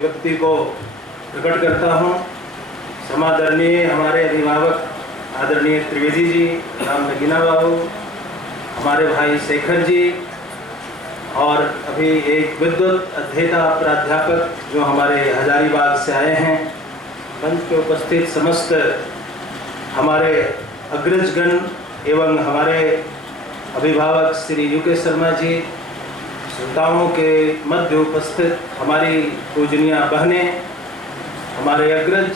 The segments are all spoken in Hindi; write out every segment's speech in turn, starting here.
व्यक्ति को प्रकट करता हूँ। समादरणीय हमारे अभिभावक आदरणीय त्रिवेदी जी, राम नगीना बाबू, हमारे भाई शेखर जी और अभी एक विद्युत अध्येता प्राध्यापक जो हमारे हजारीबाग से आए हैं। मंच पे उपस्थित समस्त हमारे अग्रजगण एवं हमारे अभिभावक श्री यूके शर्मा जी, श्रोताओं के मध्य उपस्थित हमारी पूजनीय बहनें, हमारे अग्रज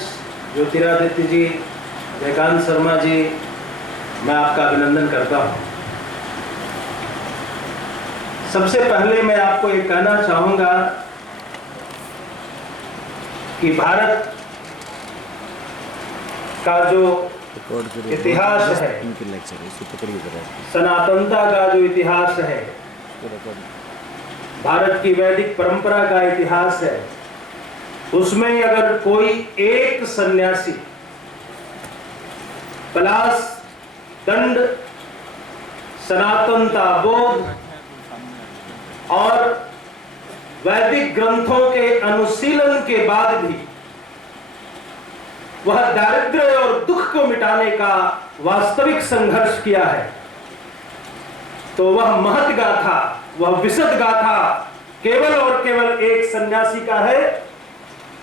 ज्योतिरादित्य जी, जयकांत शर्मा जी, मैं आपका अभिनंदन करता हूं। सबसे पहले मैं आपको ये कहना चाहूंगा कि भारत का जो इतिहास है, सनातनता का जो इतिहास है, भारत की वैदिक परंपरा का इतिहास है, उसमें अगर कोई एक सन्यासी पलाश दंड, सनातनता बोध और वैदिक ग्रंथों के अनुशीलन के बाद भी वह दारिद्र्य और दुख को मिटाने का वास्तविक संघर्ष किया है, तो वह महत गाथा, वह विशद गाथा केवल और केवल एक सन्यासी का है,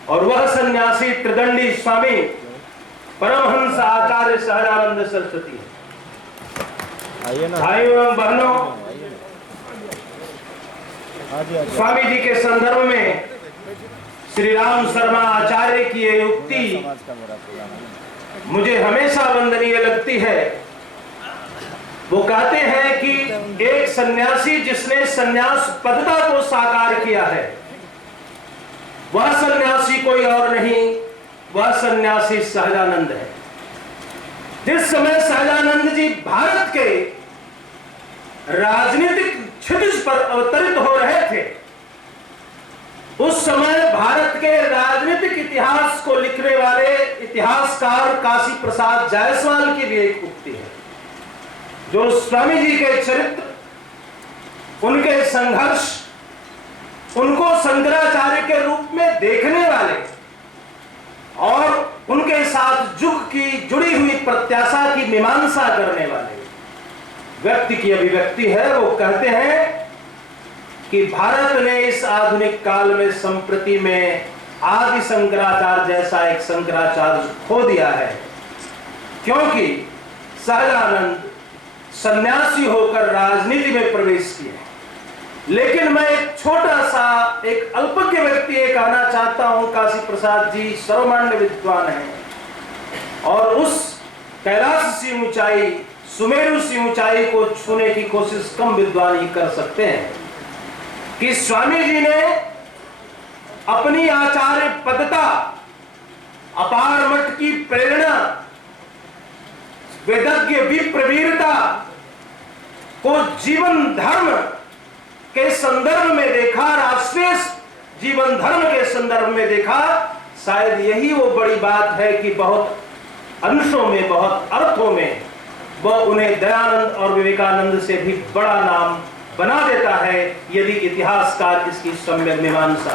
और वह सन्यासी त्रिदंडी स्वामी परमहंस आचार्य सहजानंद सरस्वती है। भाइयों एवं बहनों, स्वामी जी के संदर्भ में श्री राम शर्मा आचार्य की ये उक्ति मुझे हमेशा वंदनीय लगती है। वो कहते हैं कि एक सन्यासी जिसने सन्यास पदता को साकार किया है, वह सन्यासी कोई और नहीं, वह सन्यासी सहजानंद है। जिस समय सहजानंद जी भारत के राजनीतिक क्षितिज पर अवतरित हो रहे थे, उस समय भारत के राजनीतिक इतिहास को लिखने वाले इतिहासकार काशी प्रसाद जायसवाल की भी एक उक्ति है, जो स्वामी जी के चरित्र, उनके संघर्ष, उनको शंकराचार्य के रूप में देखने वाले और उनके साथ जुग की जुड़ी हुई प्रत्याशा की मीमांसा करने वाले व्यक्ति की अभिव्यक्ति है। वो कहते हैं कि भारत ने इस आधुनिक काल में संप्रति में आदि शंकराचार्य जैसा एक शंकराचार्य खो दिया है, क्योंकि सहजानंद सन्यासी होकर राजनीति में प्रवेश किए। लेकिन मैं एक छोटा सा, एक अल्पज्ञ व्यक्ति ये कहना चाहता हूं, काशी प्रसाद जी सर्वमान्य विद्वान हैं और उस कैलाश सी ऊंचाई, सुमेरु सी ऊंचाई को छूने की कोशिश कम विद्वान ही कर सकते हैं, कि स्वामी जी ने अपनी आचार्य पदता, अपार मठ की प्रेरणा, वेदज्ञ विप्रवीरता को जीवन धर्म के संदर्भ में देखा, राष्ट्रीय जीवन धर्म के संदर्भ में देखा। शायद यही वो बड़ी बात है कि बहुत अंशों में, बहुत अर्थों में वह उन्हें दयानंद और विवेकानंद से भी बड़ा नाम बना देता है, यदि इतिहासकार इसकी सम्यक मीमांसा।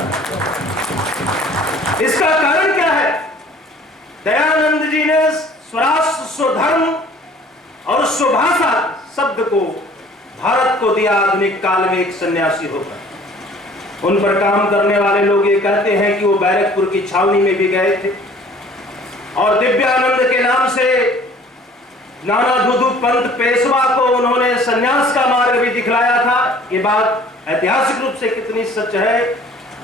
इसका कारण क्या है? दयानंद जी ने स्वराष्ट्र, स्वधर्म और स्वभाषा शब्द को भारत को दिया आधुनिक काल में एक सन्यासी होकर। उन पर काम करने वाले लोग ये कहते हैं कि वो बैरकपुर की छावनी में भी गए थे और दिव्यानंद के नाम से नाना धुधु पंत पेशवा को उन्होंने सन्यास का मार्ग भी दिखलाया था। ये बात ऐतिहासिक रूप से कितनी सच है,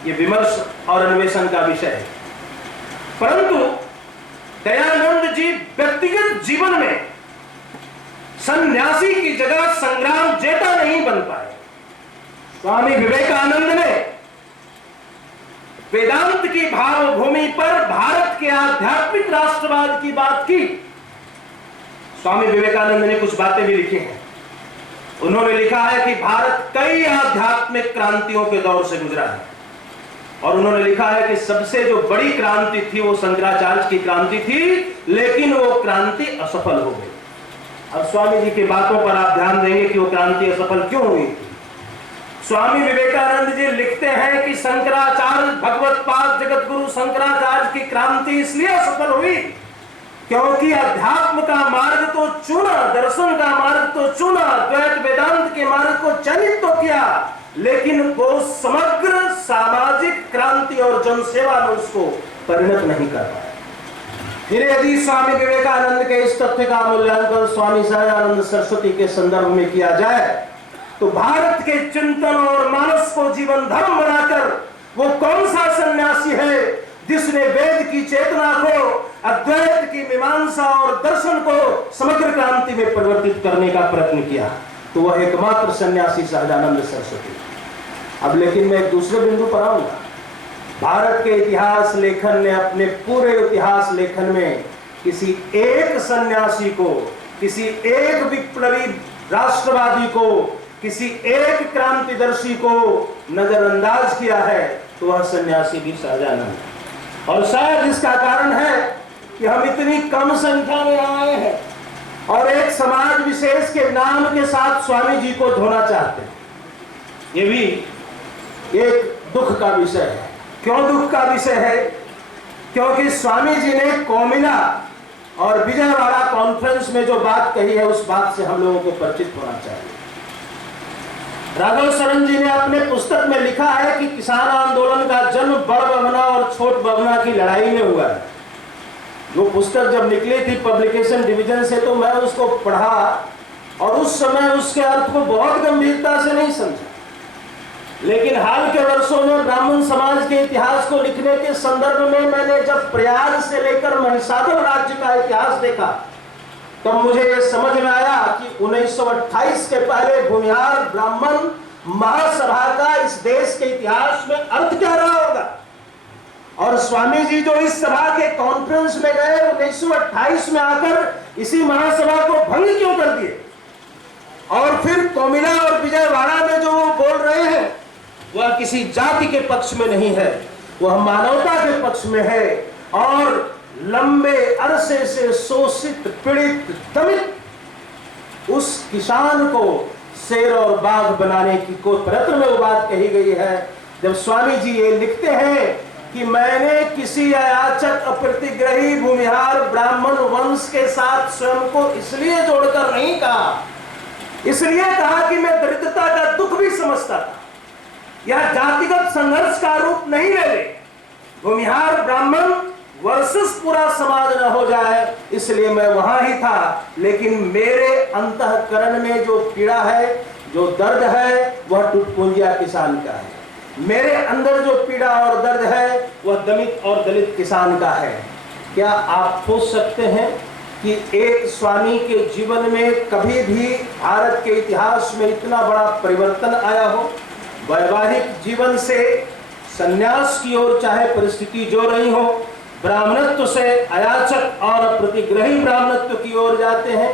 ये विमर्श और अन्वेषण का विषय है। परंतु दयानंद जी व्यक्तिगत जीवन में सन्यासी की जगह संग्राम जेता नहीं बन पाए। स्वामी विवेकानंद ने वेदांत की भावभूमि पर भारत के आध्यात्मिक राष्ट्रवाद की बात की। स्वामी विवेकानंद ने कुछ बातें भी लिखी हैं। उन्होंने लिखा है कि भारत कई आध्यात्मिक क्रांतियों के दौर से गुजरा है, और उन्होंने लिखा है कि सबसे जो बड़ी क्रांति थी वो शंकराचार्य की क्रांति थी, लेकिन वो क्रांति असफल हो गई। अब स्वामी जी की बातों पर आप ध्यान देंगे कि वो क्रांति असफल क्यों हुई थी। स्वामी विवेकानंद जी लिखते हैं कि शंकराचार्य भगवत पाद जगत गुरु शंकराचार्य की क्रांति इसलिए सफल हुई क्योंकि अध्यात्म का मार्ग तो चुना, दर्शन का मार्ग तो चुना, द्वैत वेदांत के मार्ग को चयनित तो किया, लेकिन वो समग्र सामाजिक क्रांति और जनसेवा में उसको परिणत नहीं कर पाया। फिर यदि स्वामी विवेकानंद के इस तथ्य का मूल्यांकन स्वामी सहजानंद सरस्वती के संदर्भ में किया जाए तो भारत के चिंतन और मानस को जीवन धर्म बनाकर वो कौन सा सन्यासी है जिसने वेद की चेतना को, अद्वैत की मीमांसा और दर्शन को समग्र क्रांति में परिवर्तित करने का प्रयत्न किया? तो वह एकमात्र सन्यासी सहजानंद सरस्वती। अब लेकिन मैं एक दूसरे बिंदु पर आऊंगा। भारत के इतिहास लेखन ने अपने पूरे इतिहास लेखन में किसी एक सन्यासी को, किसी एक विप्लवी राष्ट्रवादी को, किसी एक क्रांतिदर्शी को नजरअंदाज किया है, तो वह सन्यासी भी सहजानंद। और शायद इसका कारण है कि हम इतनी कम संख्या में आए हैं और एक समाज विशेष के नाम के साथ स्वामी जी को धोना चाहते हैं। ये भी एक दुख का विषय है। क्यों दुख का विषय है? क्योंकि स्वामी जी ने कोमिला और विजयवाड़ा कॉन्फ्रेंस में जो बात कही है उस बात से हम लोगों को परिचित होना चाहिए। राघव शरण जी ने अपने पुस्तक में लिखा है कि किसान आंदोलन का जन्म बड़ बभना और छोट बभना की लड़ाई में हुआ है। वो पुस्तक जब निकली थी पब्लिकेशन डिवीजन से तो मैं उसको पढ़ा और उस समय उसके अर्थ को बहुत गंभीरता से नहीं समझा, लेकिन हाल के वर्षों में ब्राह्मण समाज के इतिहास को लिखने के संदर्भ में मैंने जब प्रयाग से लेकर महिसादल राज्य का इतिहास देखा तो मुझे यह समझ में आया कि 1928 के पहले भूमिहार ब्राह्मण महासभा का इस देश के इतिहास में अर्थ क्या रहा होगा। और स्वामी जी जो इस सभा के कॉन्फ्रेंस में गए 1928 में आकर इसी महासभा को भंग क्यों कर दिए, और फिर कोमिला और विजयवाड़ा में जो वो बोल रहे हैं वह किसी जाति के पक्ष में नहीं है, वह मानवता के पक्ष में है। और लंबे अरसे से शोषित, पीड़ित, दमित उस किसान को शेर और बाघ बनाने की को प्रयत्न में वो बात कही गई है। जब स्वामी जी ये लिखते हैं कि मैंने किसी अयाचक, अप्रतिग्रही, भूमिहार ब्राह्मण वंश के साथ स्वयं को इसलिए जोड़कर नहीं कहा, इसलिए कहा कि मैं दरिद्रता का दुख भी समझता था, यह जातिगत संघर्ष का रूप नहीं ले ले, भूमिहार ब्राह्मण वर्सेस पूरा समाज न हो जाए, इसलिए मैं वहां ही था। लेकिन मेरे अंतःकरण में जो पीड़ा है, जो दर्द है, वह टुटपुंजिया किसान का है। मेरे अंदर जो पीड़ा और दर्द है वह दलित और दलित किसान का है। क्या आप सोच सकते हैं कि एक स्वामी के जीवन में कभी भी भारत के इतिहास में इतना बड़ा परिवर्तन आया हो? वैवाहिक जीवन से संन्यास की ओर चाहे परिस्थिति जो रही हो, ब्राह्मणत्व से अयाचक और अप्रतिग्रही ब्राह्मणत्व की ओर जाते हैं,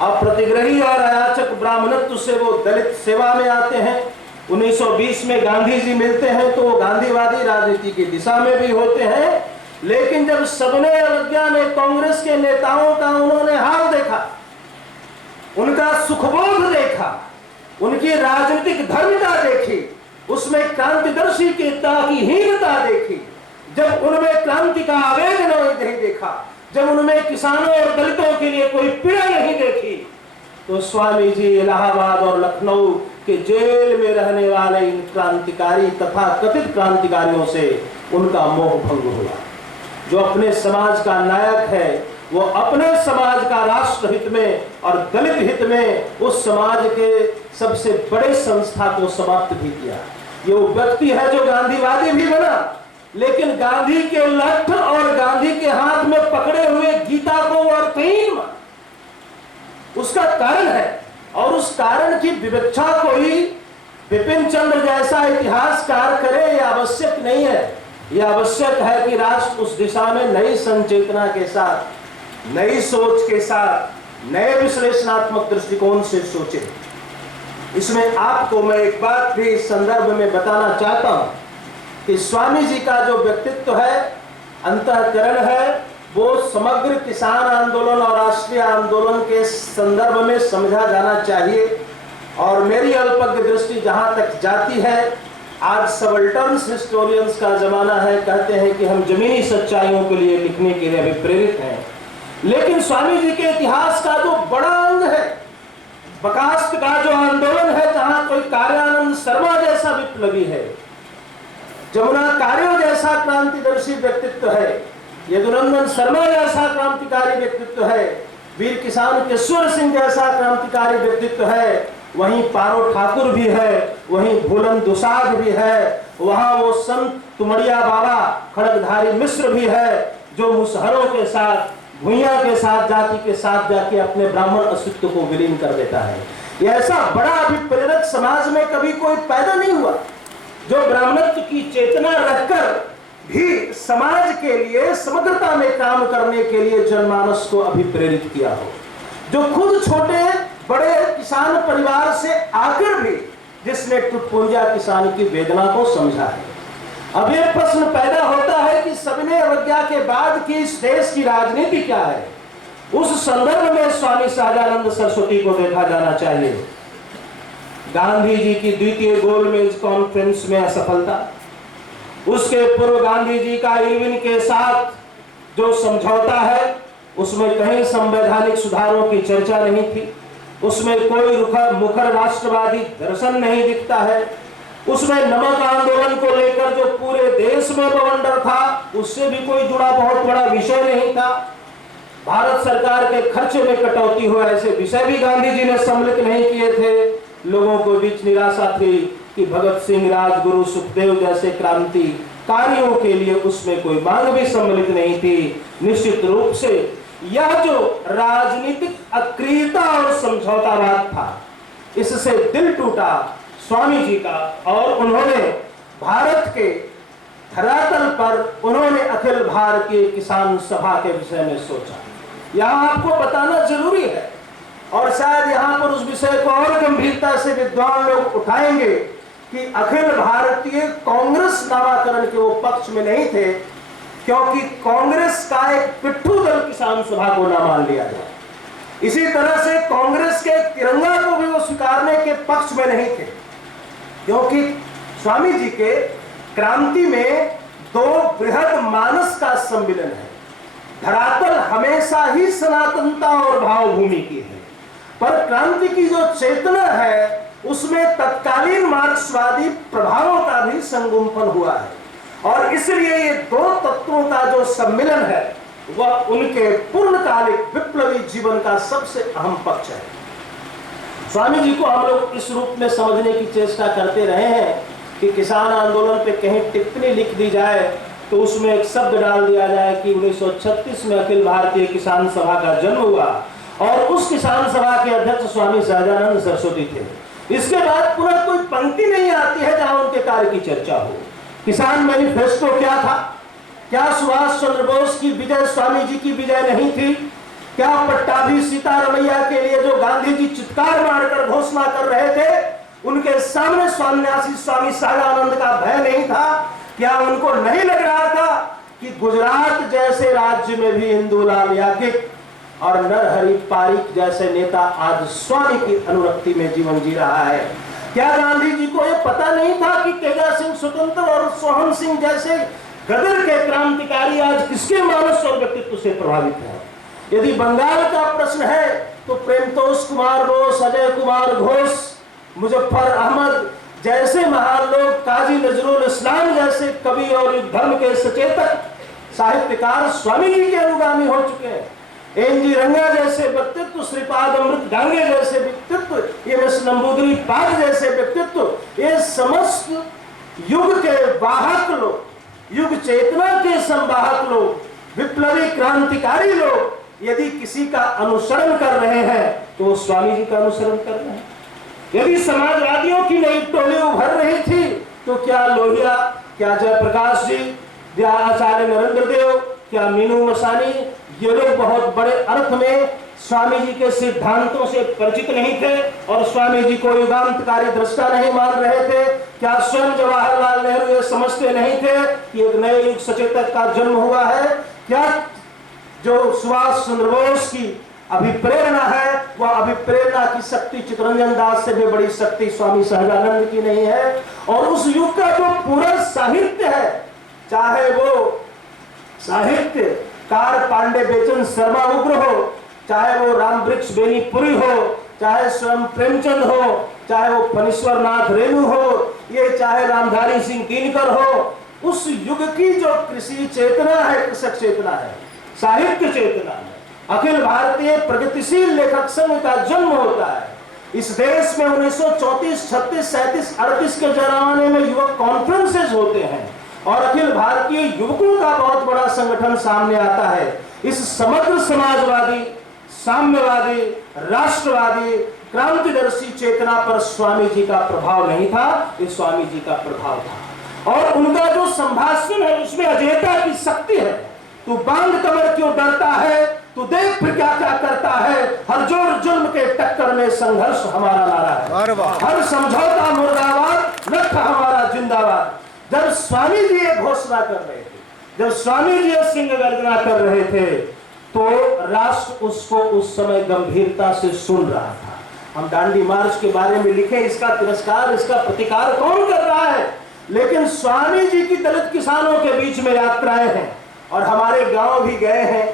अप्रतिग्रही और अयाचक ब्राह्मणत्व से वो दलित सेवा में आते हैं। 1920 में गांधी जी मिलते हैं तो वो गांधीवादी राजनीति की दिशा में भी होते हैं, लेकिन जब सबने अवज्ञा में कांग्रेस के नेताओं का उन्होंने हाल देखा, उनका सुखबोध देखा, उनकी राजनीतिक धर्मिता देखी, उसमें क्रांतिदर्शी की हीनता देखी, जब उनमें क्रांति का आवेग नहीं देखा, जब उनमें किसानों और दलितों के लिए कोई पीड़ा नहीं देखी, तो स्वामी जी इलाहाबाद और लखनऊ के जेल में रहने वाले इन क्रांतिकारी तथा कथित क्रांतिकारियों से उनका मोह भंग हुआ। जो अपने समाज का नायक है वो अपने समाज का राष्ट्र हित में और दलित हित में उस समाज के सबसे बड़े संस्था को समाप्त भी किया। ये वो व्यक्ति है जो गांधीवादी भी बना, लेकिन गांधी के लठ और गांधी के हाथ में पकड़े हुए गीता को अर्थहीन माना। उसका कारण है, और उस कारण की विवक्षा को ही विपिन चंद्र जैसा इतिहासकार करे यह आवश्यक नहीं है। यह आवश्यक है कि राष्ट्र उस दिशा में नई संचेतना के साथ, नई सोच के साथ, नए विश्लेषणात्मक दृष्टिकोण से सोचे। इसमें आपको मैं एक बात भी इस संदर्भ में बताना चाहता हूं कि स्वामी जी का जो व्यक्तित्व है, अंतःकरण है, वो समग्र किसान आंदोलन और राष्ट्रीय आंदोलन के संदर्भ में समझा जाना चाहिए। और मेरी अल्पज्ञ दृष्टि जहां तक जाती है, आज सबल्टर्न्स हिस्टोरियंस का जमाना है, कहते हैं कि हम जमीनी सच्चाइयों के लिए लिखने के लिए अभी प्रेरित हैं, लेकिन स्वामी जी के इतिहास का जो बड़ा अंग है, बकास्त का जो आंदोलन है, जहां कोई कार्यानंद शर्मा जैसा विप्लवी है, जमुना कार्यो जैसा क्रांतिदर्शी व्यक्तित्व है, यदुनंदन शर्मा जैसा क्रांतिकारी व्यक्तित्व है, वीर किसान केशवर सिंह जैसा क्रांतिकारी व्यक्तित्व है, वहीं पारो ठाकुर भी है, वहीं भूलन दुसाध भी है, वहां वो संत तुमड़िया बाबा खड़गधारी मिश्र भी है, जो मुसहरों के साथ, भूइया के साथ, जाति के साथ जाके अपने ब्राह्मण अस्तित्व को विलीन कर देता है। ये ऐसा बड़ा अभिप्रेरक समाज में कभी कोई पैदा नहीं हुआ जो ब्राह्मणत्व की चेतना रखकर भी समाज के लिए समग्रता में काम करने के लिए जनमानस को अभिप्रेरित किया हो, जो खुद छोटे बड़े किसान परिवार से आकर भी जिसने टुटपुंजा किसान की वेदना को समझा है। अब ये प्रश्न पैदा होता है कि सविनय अवज्ञा के बाद की इस देश की राजनीति क्या है। उस संदर्भ में स्वामी सहजानंद सरस्वती को देखा जाना चाहिए। गांधी जी की द्वितीय गोलमेज कॉन्फ्रेंस में असफलता, उसके पूर्व गांधी जी का इरविन के साथ जो समझौता है, उसमें कहीं संवैधानिक सुधारों की चर्चा नहीं थी, उसमें कोई मुखर राष्ट्रवादी दर्शन नहीं दिखता है, उसमें नमक आंदोलन को लेकर जो पूरे देश में बवंडर था, उससे भी कोई जुड़ा बहुत बड़ा विषय नहीं था। भारत सरकार के खर्चे में कटौती हो, ऐसे विषय भी गांधी जी ने सम्मिलित नहीं किए थे। लोगों को बीच निराशा थी कि भगत सिंह, राजगुरु, सुखदेव जैसे क्रांतिकारियों के लिए उसमें कोई मांग भी सम्मिलित नहीं थी। निश्चित रूप से यह जो राजनीतिक अक्रियता और समझौतावाद था, इससे दिल टूटा स्वामी जी का, और उन्होंने भारत के धरातल पर उन्होंने अखिल भारतीय किसान सभा के विषय में सोचा। यहाँ आपको बताना जरूरी है, और शायद यहाँ पर उस विषय को और गंभीरता से विद्वान लोग उठाएंगे कि अखिल भारतीय कांग्रेस नामाकरण के वो पक्ष में नहीं थे, क्योंकि कांग्रेस का एक पिट्ठू दल किसान सभा को ना मान लिया जाए। इसी तरह से कांग्रेस के तिरंगा को भी वो स्वीकारने के पक्ष में नहीं थे, क्योंकि स्वामी जी के क्रांति में दो बृहद मानस का सम्मिलन है। धरातल हमेशा ही सनातनता और भावभूमि की है, पर क्रांति की जो चेतना है उसमें तत्कालीन मार्क्सवादी प्रभावों का भी संगुम्फन हुआ है, और इसलिए ये दो तत्वों का जो सम्मिलन है वह उनके पूर्णकालिक विप्लवी जीवन का सबसे अहम पक्ष है। स्वामी जी को हम लोग इस रूप में समझने की चेष्टा करते रहे हैं कि किसान आंदोलन पे कहीं टिप्पणी लिख दी जाए तो उसमें एक शब्द डाल दिया जाए कि 1936 में अखिल भारतीय किसान सभा का जन्म हुआ और उस किसान सभा के अध्यक्ष स्वामी सहजानंद सरस्वती थे। इसके बाद पुनः कोई पंक्ति नहीं आती है जहां उनके कार्य की चर्चा हो। किसान मैनिफेस्टो क्या था? क्या सुभाष चंद्र बोस की विजय स्वामी जी की विजय नहीं थी? क्या पट्टाभी सीतारमैया के लिए जो गांधी जी चित्कार मारकर घोषणा कर रहे थे उनके सामने स्वामी सहजानंद का भय नहीं था? क्या उनको नहीं लग रहा था कि गुजरात जैसे राज्य में भी हिंदूलाल याज्ञिक और नरहरि पारिक जैसे नेता आज स्वामी की अनुरक्ति में जीवन जी रहा है? क्या गांधी जी को यह पता नहीं था कि तेजा सिंह स्वतंत्र और सोहन सिंह जैसे गदर के क्रांतिकारी आज किसके मानस और व्यक्तित्व से प्रभावित है? यदि बंगाल का प्रश्न है तो प्रेमतोष कुमार बोस, अजय कुमार घोष, मुजफ्फर अहमद जैसे महान लोग, काजी नजरुल इस्लाम जैसे कवि और धर्म के सचेतक साहित्यकार स्वामी जी के अनुगामी हो चुके हैं। एन.जी. रंगा जैसे व्यक्तित्व, श्रीपाद अमृत डांगे जैसे व्यक्तित्व, एम.एस. नंबूदरी पाद जैसे व्यक्तित्व, ये समस्त युग के वाहक लोग, युग चेतना के संवाहक लोग, विप्लवी क्रांतिकारी लोग यदि किसी का अनुसरण कर रहे हैं तो वो स्वामी जी का अनुसरण कर रहे हैं। यदि समाजवादियों की नई टोली उभर रही थी तो क्या लोहिया, क्या जयप्रकाश जी, क्या आचार्य नरेंद्र देव, क्या मीनू मसानी, ये लोग बहुत बड़े अर्थ में स्वामी जी के सिद्धांतों से परिचित नहीं थे और स्वामी जी को युगांतकारी दृष्टा नहीं मान रहे थे? क्या स्वयं जवाहरलाल नेहरू ये समझते नहीं थे कि एक नए युग सचेतक का जन्म हुआ है? क्या जो सुभाष चंद्र बोस की अभिप्रेरणा है, वह अभिप्रेरणा की शक्ति चित्तरंजन दास से भी बड़ी शक्ति स्वामी सहजानंद की नहीं है। और उस युग का जो पूरा साहित्य है, चाहे वो साहित्यकार पांडे बेचन शर्मा उग्र हो, चाहे वो राम वृक्ष बेनीपुरी हो, चाहे स्वयं प्रेमचंद हो, चाहे वो फणीश्वर नाथ रेणु हो, ये चाहे रामधारी सिंह दिनकर हो, उस युग की जो कृषि चेतना है, कृषक चेतना है, साहित्य चेतना है, अखिल भारतीय प्रगतिशील लेखक संघ का जन्म होता है। इस देश में 1934, 36, 37, 38 के जमाने में युवक कॉन्फ्रेंसेस होते हैं और अखिल भारतीय युवकों का बहुत बड़ा संगठन सामने आता है। इस समग्र समाजवादी, साम्यवादी, राष्ट्रवादी, क्रांतिदर्शी चेतना पर स्वामी जी का प्रभाव नहीं था, ये स्वामी जी का प्रभाव था। और उनका जो संभाषण है उसमें अजयता की शक्ति है। तू बांध कमर क्यों डरता है, तू देख फिर क्या क्या करता है, हर जोर जुल्म के टक्कर में संघर्ष हमारा नारा है, हर समझौता मुर्दाबाद, लख हमारा जिंदाबाद। जब स्वामी जी ये घोषणा कर रहे थे, जब स्वामी जी ये सिंह गर्जना कर रहे थे, तो राष्ट्र उसको उस समय गंभीरता से सुन रहा था। हम दांडी मार्च के बारे में लिखे, इसका तिरस्कार, इसका प्रतिकार कौन कर रहा है, लेकिन स्वामी जी की दलित किसानों के बीच में यात्राएं हैं और हमारे गांव भी गए हैं।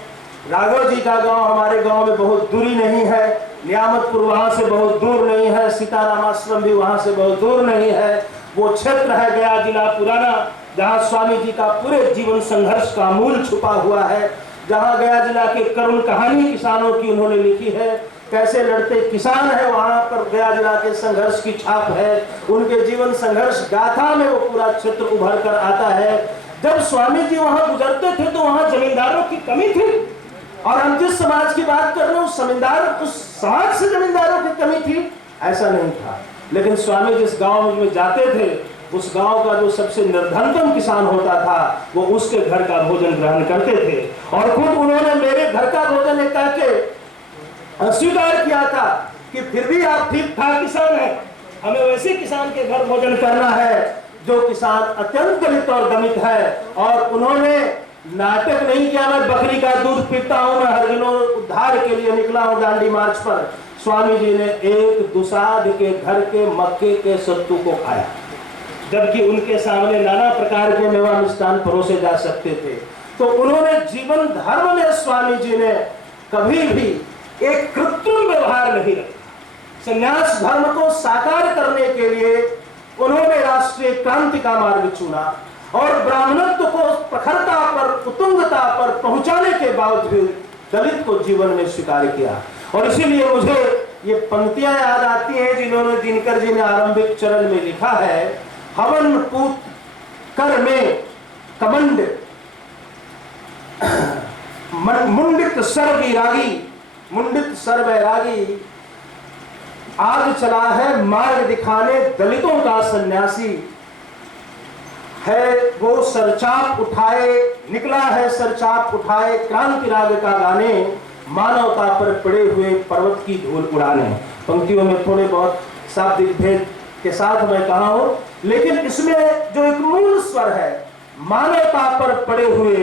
राघव जी का गांव हमारे गांव में बहुत दूरी नहीं है, नियामतपुर वहां से बहुत दूर नहीं है, सीताराम आश्रम भी वहां से बहुत दूर नहीं है। वो क्षेत्र है गया जिला पुराना, जहां स्वामी जी का पूरे जीवन संघर्ष का मूल छुपा हुआ है, जहां गया जिला के करुण कहानी किसानों की उन्होंने लिखी है, कैसे लड़ते किसान है, वहां पर गया जिला के संघर्ष की छाप है। उनके जीवन संघर्ष गाथा में वो पूरा क्षेत्र उभर कर आता है। जब स्वामी जी वहां गुजरते थे तो वहां जमींदारों की कमी थी, और हम जिस समाज की बात कर रहे हैं उस समाज से जमींदारों की कमी थी, ऐसा नहीं था। लेकिन स्वामी जिस गांव में जाते थे, उस गांव का जो सबसे निर्धनतम किसान होता था, वो उसके घर का भोजन ग्रहण करते थे। और खुद उन्होंने मेरे घर का भोजन एक के स्वीकार किया था कि फिर भी आप ठीक ठाक किसान हैं, हमें वैसे किसान के घर भोजन करना है जो किसान अत्यंत दलित और दमित है। और उन्होंने नाटक नहीं किया, मैं बकरी का दूध पीता हूं, मैं हर दिनों उद्धार के लिए निकला हूं दांडी मार्च पर। स्वामी जी ने एक दुसाध के घर के मक्के के सत्तू को खाया, जबकि उनके सामने नाना प्रकार के मेवा मिष्ठान परोसे जा सकते थे। तो उन्होंने जीवन धर्म में स्वामी जी ने कभी भी एक कृत्रिम व्यवहार नहीं रखा। संन्यास धर्म को साकार करने के लिए उन्होंने राष्ट्रीय क्रांति का मार्ग चुना और ब्राह्मणत्व को प्रखरता पर, उत्तुंगता पर पहुंचाने के बावजूद दलित को जीवन में स्वीकार किया। और इसीलिए मुझे ये पंक्तियां याद आती हैं जिन्होंने दिनकर जी ने आरंभिक चरण में लिखा है, हवन पूत कर में कमंड मुंडित सर्वैरागी, मुंडित सर्वैरागी, आज चला है मार्ग दिखाने दलितों का सन्यासी है, वो सरचाप उठाए निकला है, सरचाप उठाए क्रांति राग का गाने, मानवता पर पड़े हुए पर्वत की धूल उड़ाने। पंक्तियों में थोड़े बहुत शाब्दिक भेद के साथ मैं कहा हूं, लेकिन इसमें जो एक मूल स्वर है, मानवता पर पड़े हुए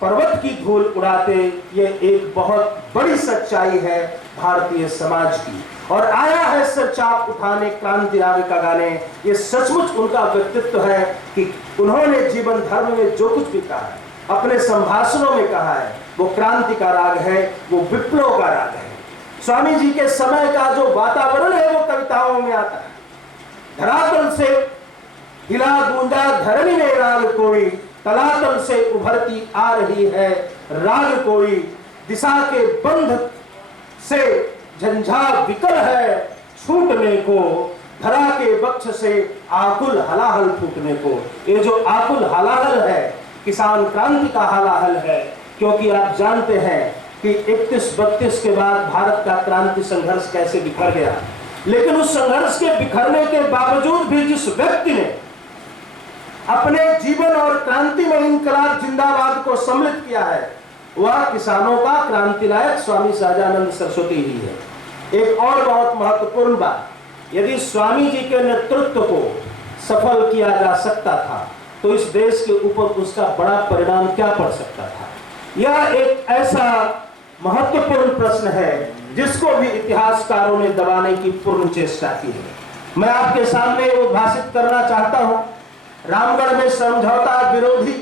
पर्वत की धूल उड़ाते, ये एक बहुत बड़ी सच्चाई है भारतीय समाज की। और आया है सरचाप उठाने क्रांति राग का गाने, ये सचमुच उनका व्यक्तित्व है कि उन्होंने जीवन धर्म में जो कुछ भी कहा है, अपने संभाषणों में कहा है, वो क्रांति का राग है, वो विप्लव का राग है। स्वामी जी के समय का जो वातावरण है वो कविताओं में आता है। धरातल से हिला गूंजा धरणी में राग कोई, तलातल से उभरती आ रही है राग कोई, दिशा के बंध से झंझा विकल है छूटने को, धरा के वक्ष से आकुल हलाहल फूटने को। ये जो आकुल हलाहल है किसान क्रांति का हलाहल है, क्योंकि आप जानते हैं कि 31-32 के बाद भारत का क्रांति संघर्ष कैसे बिखर गया। लेकिन उस संघर्ष के बिखरने के बावजूद भी जिस व्यक्ति ने अपने जीवन और क्रांति में इनकलाब जिंदाबाद को सम्मिलित किया है, वह किसानों का क्रांति नायक स्वामी सहजानंद सरस्वती ही है। एक और बहुत महत्वपूर्ण बात, यदि स्वामी जी के नेतृत्व को सफल किया जा सकता था तो इस देश के ऊपर उसका बड़ा परिणाम क्या पड़ सकता था। यह एक ऐसा महत्वपूर्ण प्रश्न है जिसको भी इतिहासकारों ने दबाने की पूर्ण चेष्टा की है। मैं आपके सामने उद्भाषित करना चाहता हूं, रामगढ़ में समझौता विरोधी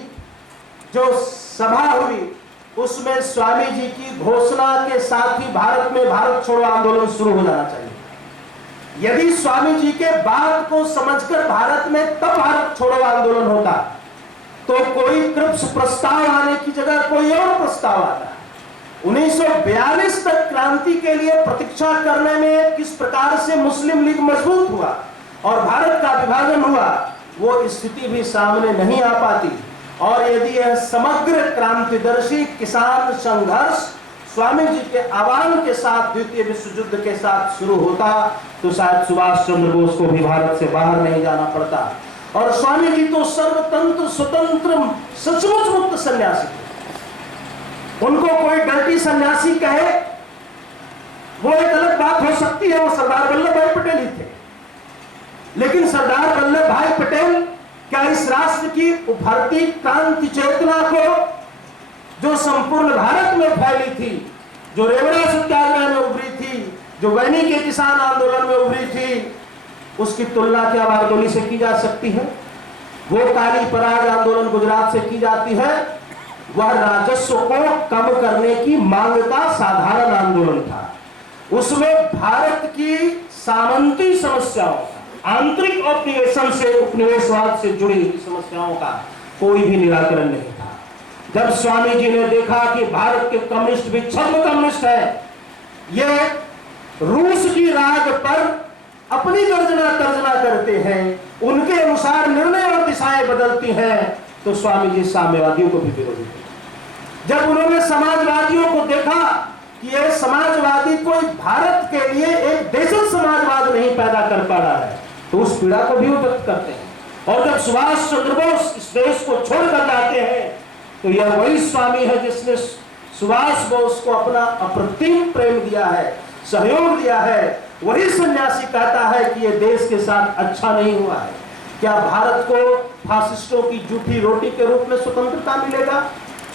जो सभा हुई उसमें स्वामी जी की घोषणा के साथ ही भारत में भारत छोड़ो आंदोलन शुरू हो जाना चाहिए। यदि स्वामी जी के बात को समझकर भारत में तब भारत छोड़ो आंदोलन होता तो कोई कृप्स प्रस्ताव आने की जगह कोई और प्रस्ताव आता। 1942 तक क्रांति के लिए प्रतीक्षा करने में किस प्रकार से मुस्लिम लीग मजबूत हुआ और भारत का विभाजन हुआ, वो स्थिति भी सामने नहीं आ पाती। और यदि यह समग्र क्रांतिदर्शी किसान संघर्ष स्वामी जी के आह्वान के साथ द्वितीय विश्व युद्ध के साथ शुरू होता तो शायद सुभाष चंद्र बोस को भी भारत से बाहर नहीं जाना पड़ता। और स्वामी जी तो सर्वतंत्र स्वतंत्र सचमुच मुक्त सन्यासी थे। उनको कोई डर्टी सन्यासी कहे वो एक अलग बात हो सकती है, वो सरदार वल्लभ भाई पटेल ही थे। लेकिन सरदार वल्लभ भाई पटेल क्या इस राष्ट्र की उभरती क्रांति चेतना को जो संपूर्ण भारत में फैली थी, जो रेवड़ा सत्याग्रह में उभरी थी, जो वैनी के किसान आंदोलन में उभरी थी, उसकी तुलना क्या बारदोली से की जा सकती है? वो काली पराग आंदोलन गुजरात से की जाती है, वह राजस्व को कम करने की मांग का साधारण आंदोलन था। उसमें भारत की सामंती समस्याओं, आंतरिक औपनिवेशन से उपनिवेशवाद से जुड़ी हुई समस्याओं का कोई भी निराकरण नहीं था। जब स्वामी जी ने देखा कि भारत के कम्युनिस्ट भी छद्म कम्युनिस्ट है, ये रूस की राग पर अपनी गर्जना तर्जना करते हैं, उनके अनुसार निर्णय और दिशाएं बदलती हैं, तो स्वामी जी साम्यवादियों को भी विरोधी थे। जब उन्होंने समाजवादियों को देखा कि यह समाजवादी कोई भारत के लिए एक देशज समाजवाद नहीं पैदा कर पा रहा है, तो उस पीड़ा को भी वो व्यक्त करते हैं। और जब सुभाष चंद्र बोस इस देश को छोड़कर जाते हैं तो यह वही स्वामी है जिसने सुभाष बोस को अपना अप्रतिम प्रेम दिया है, सहयोग दिया है। वही सन्यासी कहता है कि यह देश के साथ अच्छा नहीं हुआ है। क्या भारत को फासिस्टों की जूठी रोटी के रूप में स्वतंत्रता मिलेगा?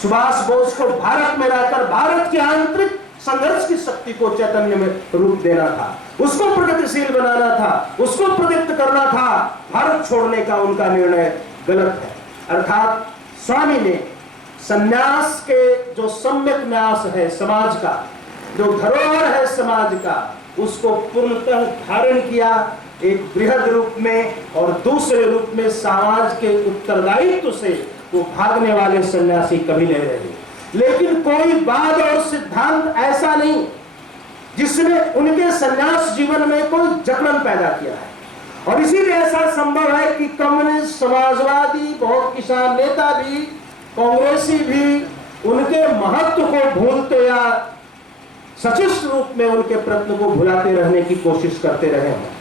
सुभाष बोस को भारत में रहकर भारत के आंतरिक संघर्ष की शक्ति को चैतन्य में रूप देना था, उसको प्रगतिशील बनाना था, उसको प्रदीप्त करना था। भारत छोड़ने का उनका निर्णय गलत है। अर्थात स्वामी ने सन्यास के जो सम्यक न्यास है समाज का, जो धरोहर है समाज का, उसको पूर्णतः धारण किया एक बृहद रूप में, और दूसरे रूप में समाज के उत्तरदायित्व से वो भागने वाले सन्यासी कभी नहीं रहे। लेकिन कोई वाद और सिद्धांत ऐसा नहीं जिसने उनके सन्यास जीवन में कोई जकड़न पैदा किया है। और इसीलिए ऐसा संभव है कि कम्युनिस्ट, समाजवादी, बहुत किसान नेता भी, कांग्रेसी भी उनके महत्व को भूलते या सचिष्ट रूप में उनके प्रयत्न को भुलाते रहने की कोशिश करते रहे हैं।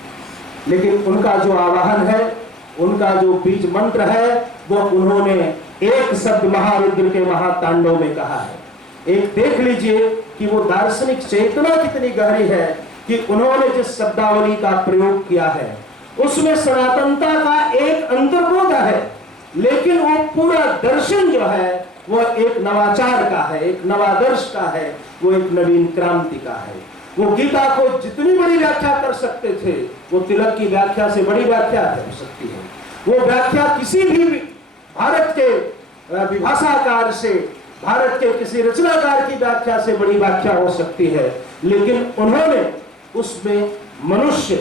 लेकिन उनका जो आवाहन है, उनका जो बीज मंत्र है, वो उन्होंने एक शब्द महारुद्र के महातांडव में कहा है। एक देख लीजिए कि वो दार्शनिक चेतना कितनी गहरी है कि उन्होंने जिस शब्दावली का प्रयोग किया है उसमें सनातनता का एक अंतर्बोध है, लेकिन वो पूरा दर्शन जो है वो एक नवाचार का है, एक नवादर्श का है, वो एक नवीन क्रांति का है। वो गीता को जितनी बड़ी व्याख्या कर सकते थे, वो तिलक की व्याख्या से बड़ी व्याख्या हो सकती है। वो व्याख्या किसी भी भारत के विभाषाकार से, भारत के किसी रचनाकार की व्याख्या से बड़ी व्याख्या हो सकती है। लेकिन उन्होंने उसमें मनुष्य,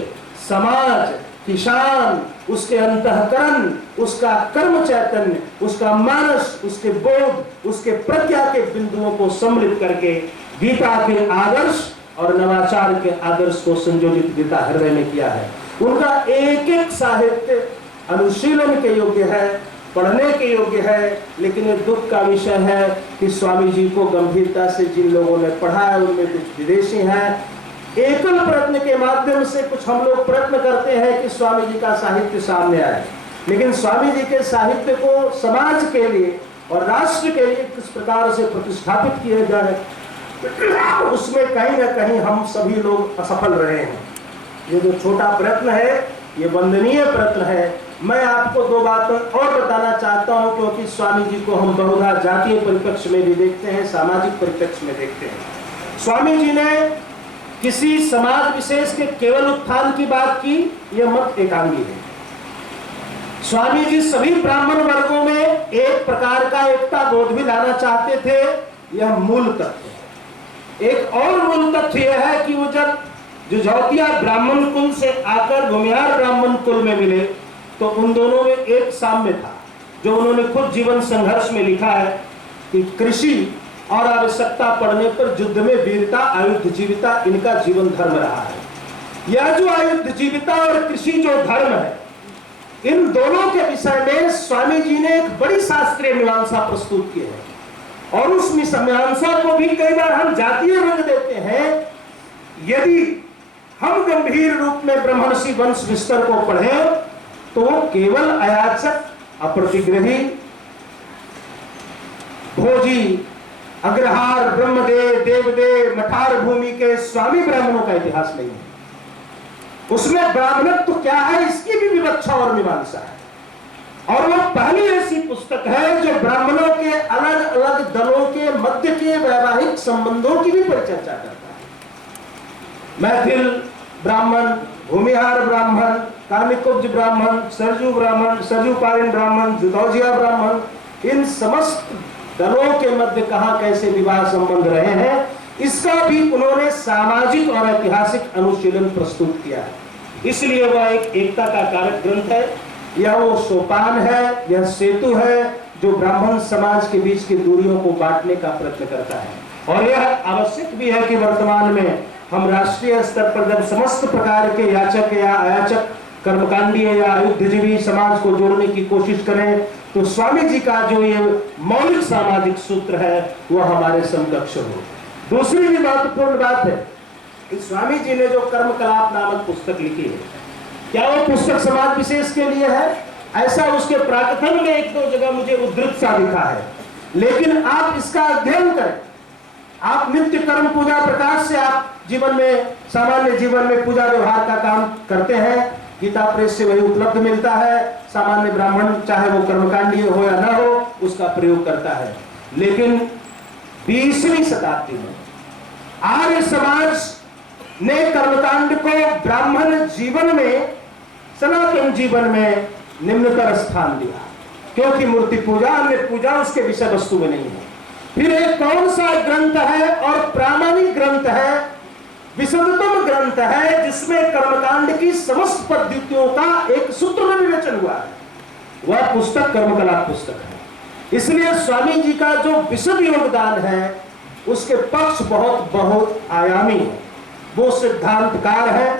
समाज, किसान, उसके अंतःकरण, उसका कर्म चैतन्य, उसका मानस, उसके बोध, उसके प्रज्ञा के बिंदुओं को सम्मिलित करके गीता के आदर्श और नवाचार के आदर्श को संयोजित गीता हृदय में किया है। उनका एक एक साहित्य अनुशीलन के योग्य है, पढ़ने के योग्य है। लेकिन ये दुख का विषय है कि स्वामी जी को गंभीरता से जिन लोगों ने पढ़ा है उनमें कुछ विदेशी हैं। एकल प्रयत्न के माध्यम से कुछ हम लोग प्रयत्न करते हैं कि स्वामी जी का साहित्य सामने आए, लेकिन स्वामी जी के साहित्य को समाज के लिए और राष्ट्र के लिए किस प्रकार से प्रतिष्ठापित किया जाए, उसमें कहीं ना कहीं हम सभी लोग असफल रहे हैं। ये जो छोटा प्रयत्न है ये वंदनीय प्रयत्न है। मैं आपको दो बातें और बताना चाहता हूं, क्योंकि स्वामी जी को हम बहुधा जातीय परिप्रेक्ष्य में भी देखते हैं, सामाजिक परिप्रेक्ष्य में देखते हैं। स्वामी जी ने किसी समाज विशेष के केवल उत्थान की बात की, यह मत एकांगी है। स्वामी जी सभी ब्राह्मण वर्गों में एक प्रकार का एकता बोध भी लाना चाहते थे, यह मूल तथ्य है। एक और मूल तथ्य यह है कि वो जब जुझौतिया ब्राह्मण कुल से आकर भूमिहार ब्राह्मण कुल में मिले तो उन दोनों में एक साम्य था, जो उन्होंने खुद जीवन संघर्ष में लिखा है कि कृषि और आवश्यकता पड़ने पर युद्ध में वीरता, आयुध जीविता इनका जीवन धर्म रहा है। यह जो आयुध जीविता और कृषि जो धर्म है, इन दोनों के विषय में स्वामी जी ने एक बड़ी शास्त्रीय मीमांसा प्रस्तुत की है और उस मीमांसा को भी कई बार हम जातीय रंग देते हैं। यदि हम गंभीर रूप में ब्रह्मर्षि वंश विस्तार को पढ़ें तो वो केवल अयाचक, अप्रतिग्रही, भोजी, अग्रहार, ब्रह्मदेव, देवदेव, मठार भूमि के स्वामी ब्राह्मणों का इतिहास नहीं है। उसमें ब्राह्मणत्व तो क्या है, इसकी भी विवक्षा और मीमांसा है। और वो पहली ऐसी पुस्तक है जो ब्राह्मणों के अलग अलग दलों के मध्य के वैवाहिक संबंधों की भी परिचर्चा करता है। मैथिल ब्राह्मण, भूमिहार ब्राह्मण, कामिकुब्ज ब्राह्मण, सरजू ब्राह्मण, सरजूपायन ब्राह्मण, जुदौजिया ब्राह्मण, इन समस्त दलों के मध्य कहां कैसे विवाह संबंध रहे हैं, इसका भी उन्होंने सामाजिक और ऐतिहासिक अनुशीलन प्रस्तुत किया है। इसलिए वह एक एकता का कारक ग्रंथ है। यह वो सोपान है, यह सेतु है जो ब्राह्मण समाज के बीच की दूरियों को बांटने का प्रयत्न करता है। और यह आवश्यक भी है कि वर्तमान में हम राष्ट्रीय स्तर पर जब समस्त प्रकार के याचक या अयाचक, कर्मकांडीय या आयुधजीवी समाज को जोड़ने की कोशिश करें तो स्वामी जी का जो ये मौलिक सामाजिक सूत्र है वह हमारे समकक्ष हो। दूसरी भी महत्वपूर्ण बात है कि स्वामी जी ने जो कर्म कलाप नामक पुस्तक लिखी है, क्या वो पुस्तक समाज विशेष के लिए है? ऐसा उसके प्राकथन में एक दो जगह मुझे उद्धृत सा दिखा है, लेकिन आप इसका अध्ययन करें। आप नित्य कर्म पूजा प्रकाश से आप जीवन में, सामान्य जीवन में पूजा व्यवहार का काम करते हैं, गीता प्रेस से वही उपलब्ध मिलता है। सामान्य ब्राह्मण चाहे वो कर्मकांडीय हो या ना हो उसका प्रयोग करता है। लेकिन 20वीं शताब्दी में आर्य समाज ने कर्मकांड को ब्राह्मण जीवन में, सनातन जीवन में निम्नतर स्थान दिया, क्योंकि मूर्ति पूजा, अन्य पूजा उसके विषय वस्तु में नहीं है। फिर एक कौन सा ग्रंथ है और प्रामाणिक ग्रंथ है, विशुद्धतम ग्रंथ है, जिसमें कर्मकांड की समस्त पद्धतियों का एक सूत्र में विवेचन हुआ है, वह पुस्तक कर्मकला पुस्तक है। इसलिए स्वामी जी का जो विशुद्ध योगदान है उसके पक्ष बहुत बहुत आयामी है। वो सिद्धांतकार है,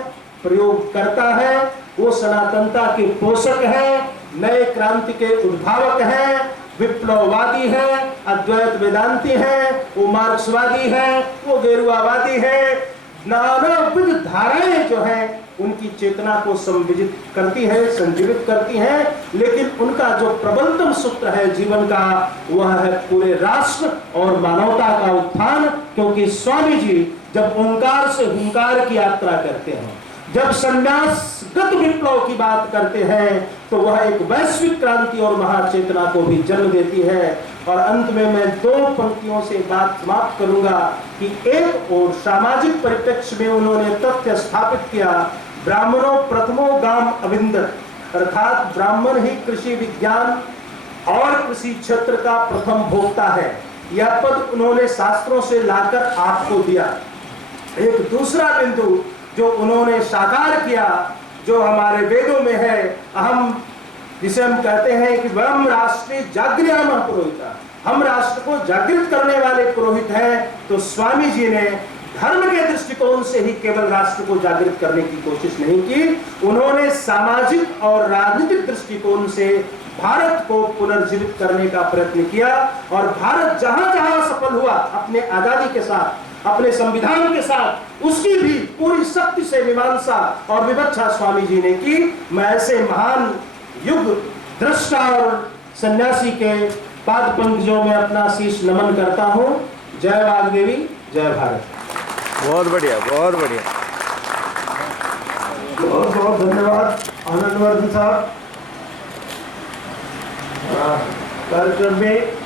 प्रयोग करता है, वो सनातनता के पोषक है, नए क्रांति के उद्भावक है, विप्लववादी है, अद्वैत वेदांती है, वो मार्क्सवादी है, वो गेरुआवादी है। नानाविध धाराएं जो हैं उनकी चेतना को संविजित करती है, संजीवित करती हैं, लेकिन उनका जो प्रबलतम सूत्र है जीवन का वह है पूरे राष्ट्र और मानवता का उत्थान। क्योंकि स्वामी जी जब ओंकार से हुंकार की यात्रा करते हैं, जब संन्यासगत विप्लव की बात करते हैं, तो वह एक वैश्विक क्रांति और महाचेतना को भी जन्म देती है। और अंत में मैं दो पंक्तियों से बात समाप्त करूंगा कि एक और सामाजिक परिप्रेक्ष्य में उन्होंने तथ्य स्थापित किया, ब्राह्मणों प्रथमो गाम अविंदत, अर्थात ब्राह्मण ही कृषि विज्ञान और कृषि क्षेत्र का प्रथम भोक्ता है। यह पद उन्होंने शास्त्रों से लाकर आपको दिया। एक दूसरा बिंदु जो उन्होंने साकार किया, जो हमारे वेदों में है, अहम, जिसे हम कहते हैं कि वयम राष्ट्रीय जागृयाम पुरोहिता, हम राष्ट्र को जागृत करने वाले पुरोहित हैं। तो स्वामी जी ने धर्म के दृष्टिकोण से ही केवल राष्ट्र को जागृत करने की कोशिश नहीं की, उन्होंने सामाजिक और राजनीतिक दृष्टिकोण से भारत को पुनर्जीवित करने का प्रयत्न किया। और भारत जहां जहां सफल हुआ अपने आजादी के साथ, अपने संविधान के साथ, उसकी भी पूरी शक्ति से मीमांसा और विवक्षा स्वामी जी ने की। मैं ऐसे महान युग दृष्टा और सन्यासी के पाद पंकजों में अपना शीश नमन करता हूं। जय वाग्देवी, जय भारत। बहुत बढ़िया, बहुत बढ़िया। बहुत बहुत धन्यवाद आनंदवर्धन साहब। कार्यक्रम में